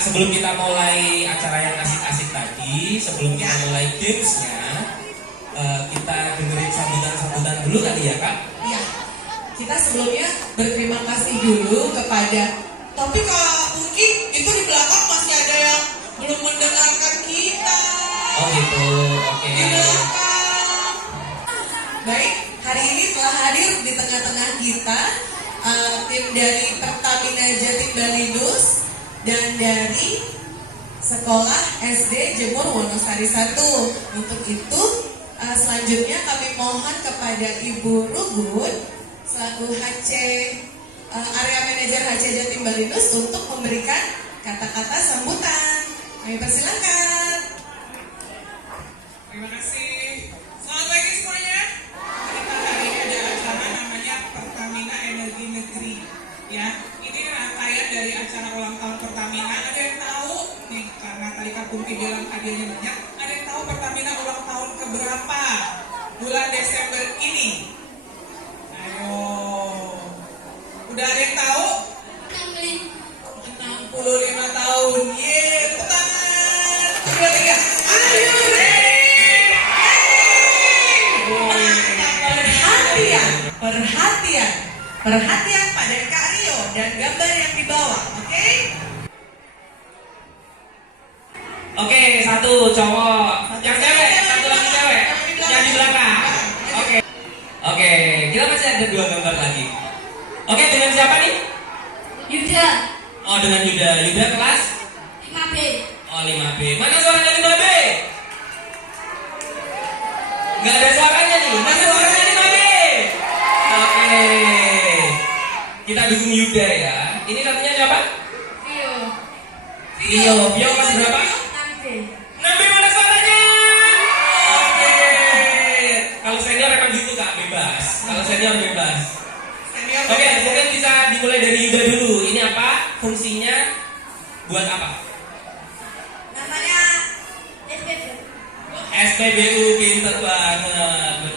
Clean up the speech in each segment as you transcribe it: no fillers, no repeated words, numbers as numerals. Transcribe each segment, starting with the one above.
sebelum kita mulai acara yang asik-asik tadi, sebelum kita mulai gamesnya, kita dengerin sambutan-sambutan dulu kali ya Kak? Iya. Kita sebelumnya berterima kasih dulu kepada, tapi kalau mungkin itu di belakang masih ada yang belum mendengarkan kita. Oh gitu, oke. Di belakang. Baik, hari ini telah hadir di tengah-tengah kita tim dari Pertamina Jatim Balinus dan dari Sekolah SD Jemur Wonosari 1. Untuk itu selanjutnya kami mohon kepada Ibu Rugun selaku HC Area Manajer HC Jatim Balinus untuk memberikan kata-kata sambutan. Kami persilakan. Terima kasih. Selamat pagi semuanya. Kita hari ini ada acara namanya Pertamina Energi Negeri. Ya, ini rangkaian dari acara ulang tahun Pertamina. Ada yang tahu nih, karena tadi Kak Pungki bilang hadiahnya banyak. Ada yang tahu Pertamina ulang tahun keberapa? Bulan Desember ini. Ayo. Udah ada yang tahu? 65 tahun. Yeay, tepuk tangan. 2, 3. Ayo, Perhatian pada Kak Rio dan gambar yang dibawa, oke? Oke, satu cowok, yang cewek, satu lagi cewek, yang di belakang. Oke, kita masih ada 2 gambar lagi. Oke, dengan siapa nih? Yuda, Oh, dengan Yuda. Yuda kelas? 5B. Oh, 5B. Mana suaranya 5B? Nggak ada suaranya nih. Mana suaranya 5B? Oke. Kita dukung Yuda ya. Ini namanya siapa? Vio, Vio. Vio kelas berapa? 6B. 6B mana suaranya? Oke. Kalau senior emang gitu Kak, bebas. Kalau senior bebas. Oke, mungkin bisa dimulai dari Yuda dulu. Ini apa? Fungsinya buat apa? Namanya SPB. SPBU, pinter banget.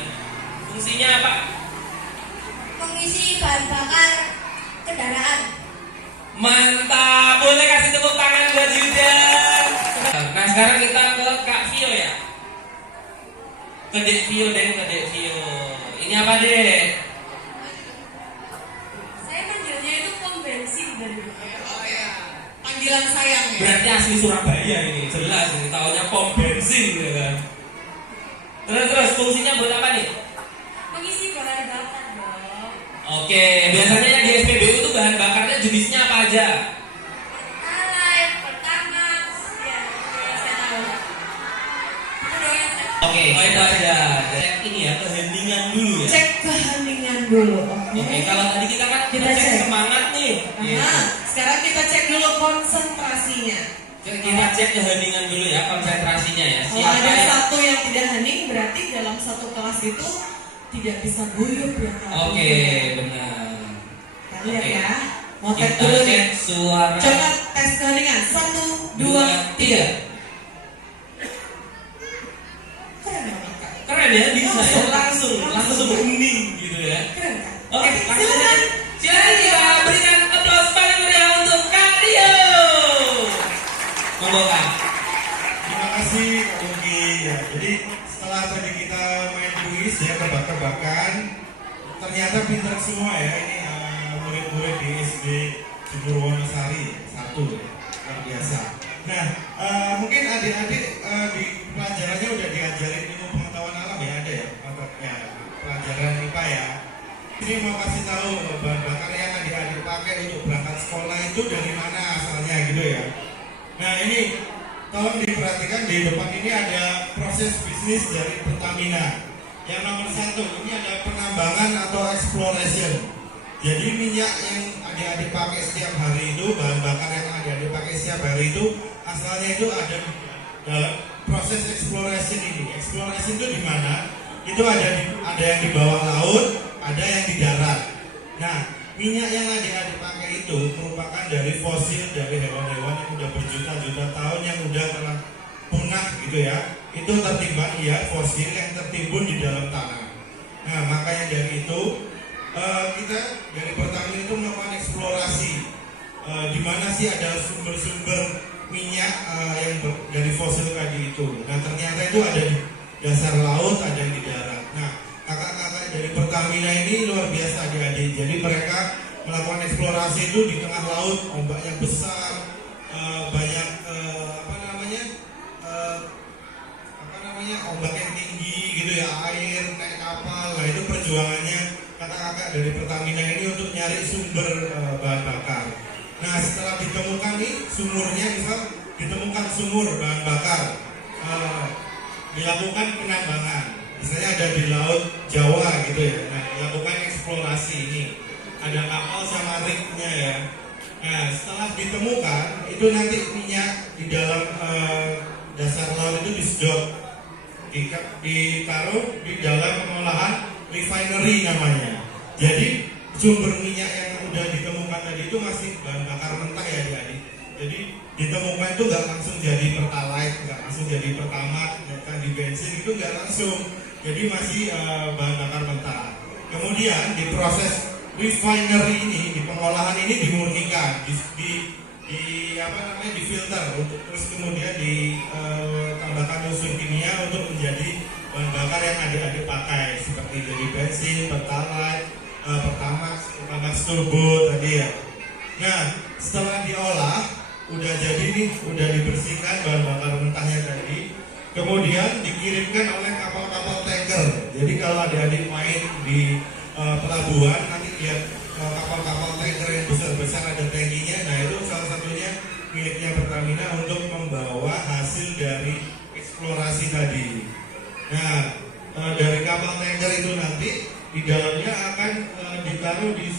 Fungsinya apa? Mengisi bahan bakar kendaraan. Mantap, boleh kasih tepuk tangan buat Yuda. Nah sekarang kita ke Kak Vio ya. Ke Dek Vio deh, ke Dek Vio. Ini apa Dek? Saya manggilnya itu pom bensin dari Panggilan sayang ya. Berarti asli Surabaya ini, jelas ini. Taunya pom bensin ya kan. Terus fungsinya buat apa nih? mengisi bahan bakar dong. Oke, biasanya yang di SPBU itu bahan bakarnya jenisnya apa aja? Pertalite, Pertamax, ya, saya tahu. Itu doang yang saya. Oke, oh itu aja. Cek ini ya, keheningan dulu ya. Cek keheningan dulu, oke? Oke, kalau tadi kita kan Kita cek cek. semangat nih. Nah, sekarang kita cek dulu konsentrasinya. Kita cek keheningan dulu ya, konsentrasinya ya. Kalau ada satu yang tidak hening, berarti dalam satu kelas itu tidak bisa guyup ya Kak. Oke, benar. Kita lihat Oke. ya. Mau tes Kita dulu cek nih. suara. Coba tes keheningan. 1, 2, 3. Keren banget Kak. Keren ya, bisa ya, langsung hening gitu ya. Keren kan? Oke, langsung silakan. aja. Silakan kita berikan aplaus paling meriah untuk Kak Rio. Monggo Kak. Terima kasih Kak Pungki. Ya, jadi setelah tadi kita main kuis ya tebak-tebakan, ternyata pintar semua ya ini murid-murid di SD Jemur Wonosari 1, luar biasa. Nah, mungkin adik-adik di pelajarannya udah diajarin ilmu pengetahuan alam ya, ada ya, ya pelajaran IPA ya. Ini mau kasih tahu bahan bakar yang adik-adik pakai untuk berangkat sekolah itu dari mana asalnya gitu ya. Nah ini tolong diperhatikan, di depan ini ada proses bisnis dari Pertamina. Yang nomor 1 ini ada penambangan atau exploration. Jadi minyak yang adik-adik pakai setiap hari itu, bahan bakar yang adik-adik pakai setiap hari itu, asalnya itu ada dalam proses exploration ini. Exploration itu di mana? Itu ada yang di bawah laut, ada yang di darat. Nah, minyak yang adik-adik pakai itu merupakan dari fosil dari hewan-hewan yang udah berjuta-juta tahun yang udah telah punah gitu ya. Itu tertimbun ya, fosil yang tertimbun di dalam tanah. Nah, makanya dari itu kita dari Pertamina itu melakukan eksplorasi di mana sih ada sumber-sumber minyak yang dari fosil tadi itu. Nah ternyata itu ada di dasar laut, ada yang di darat. Nah kakak-kakak dari Pertamina ini luar biasa adik-adik. Jadi mereka melakukan eksplorasi itu di tengah laut, ombaknya besar, banyak ombak yang tinggi gitu ya, air, naik kapal. Nah itu perjuangannya kakak-kakak dari Pertamina ini untuk nyari sumber bahan bakar. Nah setelah ditemukan nih sumurnya, misal ditemukan sumur bahan bakar, dilakukan penambangan, misalnya ada di laut Jawa gitu ya. Nah dilakukan eksplorasi ini, ada kapal sama rignya ya. Nah setelah ditemukan itu nanti minyak di dalam dasar laut itu disedot, ditaruh di dalam pengolahan refinery namanya. Jadi sumber minyak yang udah ditemukan tadi itu masih bahan bakar mentah ya adik-adik. Jadi ditemukan itu nggak langsung jadi pertalite, nggak langsung jadi pertamax, nggak di bensin itu nggak langsung. Jadi masih bahan bakar mentah. Kemudian di proses refinery ini, di pengolahan ini dimurnikan, difilter untuk terus kemudian ditambahkan unsur kimia untuk menjadi bahan bakar yang adik-adik pakai seperti jadi bensin, pertalite, pertamax turbo tadi ya. Nah setelah diolah udah jadi nih, udah dibersihkan bahan bakar mentahnya tadi, kemudian dikirimkan oleh kapal-kapal tanker. Jadi kalau adik-adik main di pelabuhan nanti lihat kapal-kapal tanker yang besar-besar ada tankinya. Nah itu salah satunya miliknya Pertamina untuk membawa hasil dari eksplorasi tadi. Nah dari kapal tanker itu nanti di dalamnya akan ditaruh di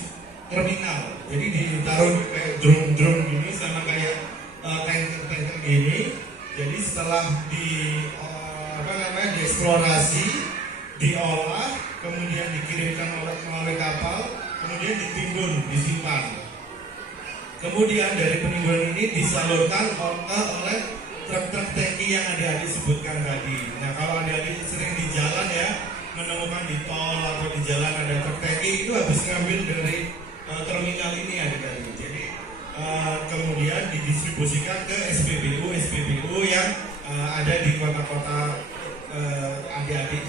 terminal. Jadi ditaruh kayak drum-drum gini sama kayak tanker-tanker gini. Jadi setelah dieksplorasi, diolah, kemudian dikirimkan melalui kapal, kemudian ditimbun, disimpan. Kemudian dari penimbunan ini disalurkan oleh truk-truk tangki yang adik-adik sebutkan tadi. Nah kalau adik-adik sering di jalan ya, menemukan di tol atau di jalan ada truk tangki, itu habis ngambil dari terminal ini adik-adik. Jadi kemudian didistribusikan ke SPBU yang ada di kota-kota adik-adik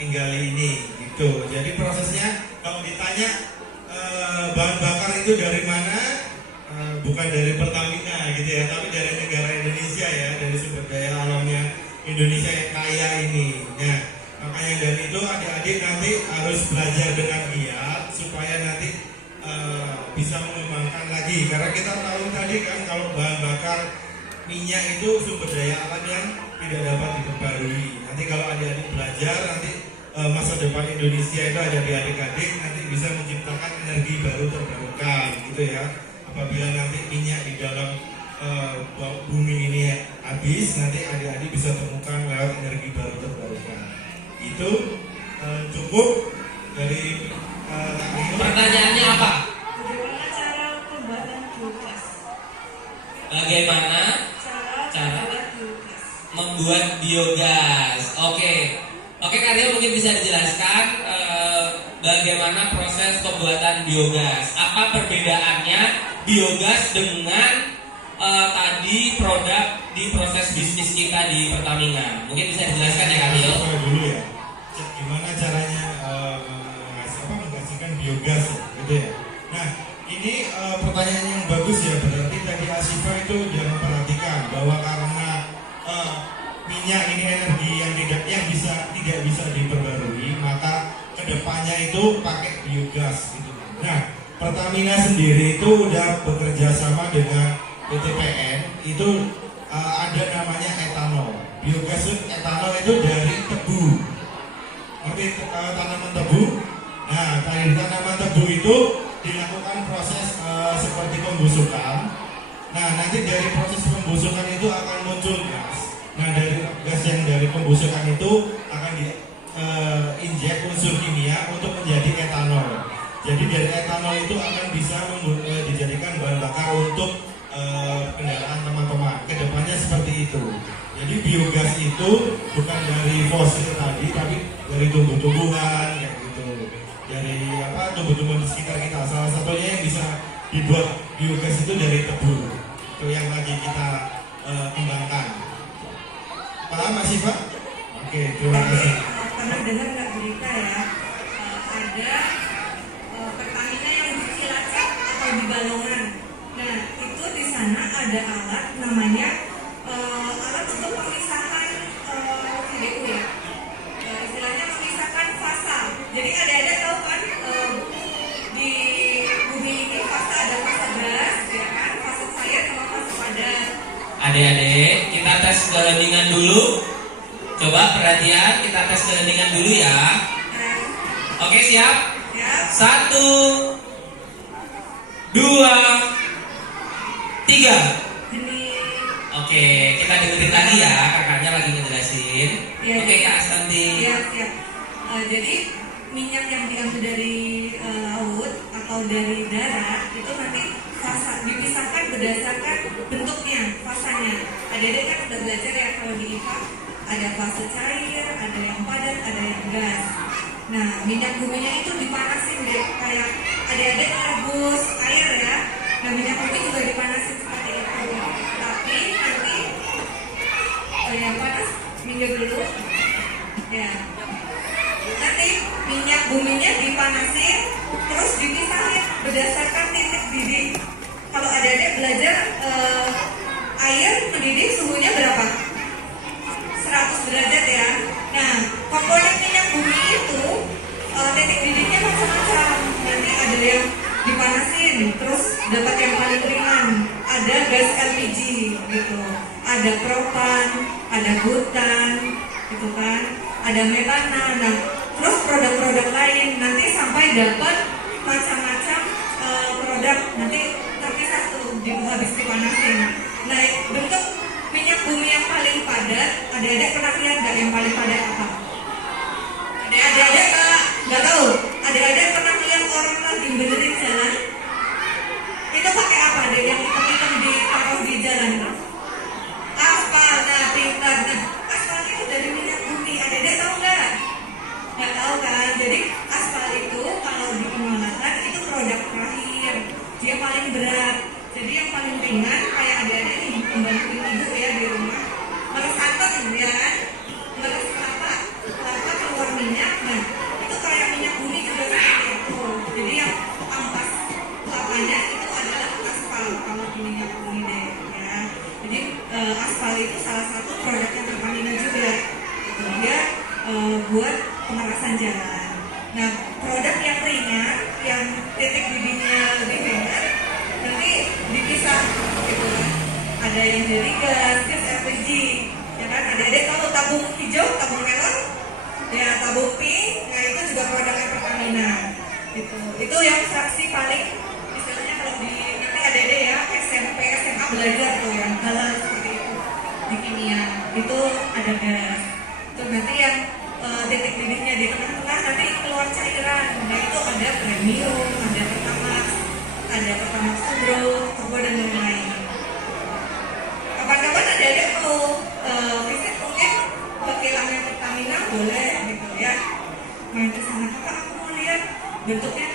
tinggali ini gitu. Jadi prosesnya kalau ditanya bahan bakar itu dari mana, bukan dari Pertamina gitu ya, tapi dari negara Indonesia ya, dari sumber daya alamnya Indonesia yang kaya ini. Nah makanya dari itu adik-adik nanti harus belajar dengan giat supaya nanti bisa mengembangkan lagi, karena kita tahu tadi kan kalau bahan bakar minyak itu sumber daya alam yang tidak dapat diperbarui. Nanti kalau adik-adik belajar, nanti masa depan Indonesia itu ada di adik-adik, nanti bisa menciptakan energi baru terbarukan gitu ya. Apabila nanti minyak di dalam bumi ini habis, nanti adik-adik bisa temukan lewat energi baru terbarukan. Itu cukup dari Pertanyaannya apa? Bagaimana cara pembuatan biogas? Bagaimana cara membuat biogas? Oke, Karyo mungkin bisa dijelaskan bagaimana proses pembuatan biogas. Apa perbedaannya biogas dengan tadi produk di proses bisnis kita di Pertamina? Mungkin bisa dijelaskan ya Karyo? Saya dulu ya, gimana caranya menghasilkan biogas gitu ya. Nah ini pertanyaan yang bagus ya, berarti tadi Asifa itu dia memperhatikan bahwa karena minyak ini energi yang tidak bisa diperbarui, maka kedepannya itu pakai biogas gitu. Nah Pertamina sendiri itu udah bekerja sama dengan PT PN, itu ada namanya etanol. Biogas etanol itu dari tebu, ngerti tanaman tebu. Nah dari tanaman tebu itu dilakukan proses seperti pembusukan. Nah nanti dari proses pembusukan itu akan muncul gas. Nah dari gas yang dari pembusukan itu akan diinjek unsur kimia untuk menjadi etanol. Jadi dari etanol itu akan bisa dijadikan bahan bakar untuk kendaraan teman-teman. Kedepannya seperti itu. Jadi biogas itu bukan dari fosil tadi, tapi dari tumbuh-tumbuhan kayak gitu. Dari tumbuh-tumbuhan di sekitar kita. Salah satunya yang bisa dibuat biogas itu dari tebu. Itu yang lagi kita kembangkan. Paham Mbak Siva? Oke, terima kasih. Pernah dengar nggak berita ya? Ada Pertamina yang di Cilacap atau di Balongan. Nah, itu di sana ada alat namanya alat untuk pemisahan CDU ya. Istilahnya memisahkan fasa. Jadi ada tahu kan di bumi ini fasa ada fasa gas, ya kan? Fasa cair sama fasa padat. Adik-adik, kita tes keheningan dulu. Coba perhatian, kita tes keheningan dulu ya. Oke, siap? Ya. 1, 2, 3. Hening. Oke, kita dengerin lagi ya, kakaknya lagi ngejelasin. Iya, Oke, iya. Kak Astanti. Iya, iya. Jadi minyak yang diambil dari laut atau dari darat itu nanti fasa dipisahkan berdasarkan bentuknya, fasanya. Adik-adik kan udah belajar ya kalau di IPA ada fase cair, ada yang padat, ada yang gas. Nah, minyak buminya itu dipanasin deh, kayak adik-adik rebus air ya. Nah, minyak bumi juga dipanasin seperti itu. Tapi nanti yang panas minyak dulu. Ya. Nanti minyak buminya dipanasin, terus dipisahin berdasarkan titik didih. Kalau adik-adik belajar air mendidih suhunya berapa? 100 derajat ya. Nah, komponen minyak bumi itu titik didihnya macam-macam. Nanti ada yang dipanasin, terus dapat yang paling ringan. Ada gas LPG gitu. Ada propan, ada butan, gitu kan. Ada metana. Nah, terus produk-produk lain nanti sampai dapat macam-macam produk nanti terpisah tuh habis dipanasin. Nah, bentuk minyak bumi yang paling padat, adik-adik pernah lihat nggak yang paling padat apa? Adik-adik nggak tahu. Adik-adik pernah lihat orang lagi benerin jalan? Itu pakai apa deh yang hitam-hitam ditaruh di jalan? Aspal. Nah, pintar. Nah, aspal itu dari minyak bumi. Adik-adik tahu nggak? Nggak tahu kan? Jadi aspal itu kalau di pengolahan itu produk terakhir. Dia paling berat. Jadi yang paling ringan kayak adik-adik nih membantu ibu ya di rumah. Meres santan ya kan? Meres kelapa keluar minyak. Nah, itu kayak minyak bumi juga seperti itu. Jadi yang ampas kelapanya itu adalah aspal kalau di minyak bumi deh ya. Jadi aspal itu salah satu produknya Pertamina juga. Gitu. Dia buat pemerasan jalan. Nah, produk yang ringan, yang titik didihnya lebih ringan, nanti dipisah gitu kan. Ada yang dari gas LPG, ya kan? Adik-adik tahu tabung hijau, tabung melon, ya tabung pink, nah itu juga produknya Pertamina. Gitu. Itu yang fraksi paling, istilahnya kalau di nanti adik-adik ya SMP, SMA belajar tuh yang hal-hal seperti itu di kimia. Itu ada gas. Itu nanti yang titik didihnya di tengah-tengah nanti keluar cairan. Nah itu ada premium, ada pertamax, ada pertamax turbo dan lain-lain. Kapan-kapan ada mau visit mungkin ke kilangnya Pertamina boleh gitu ya. Main ke sana, kakak aku mau lihat bentuknya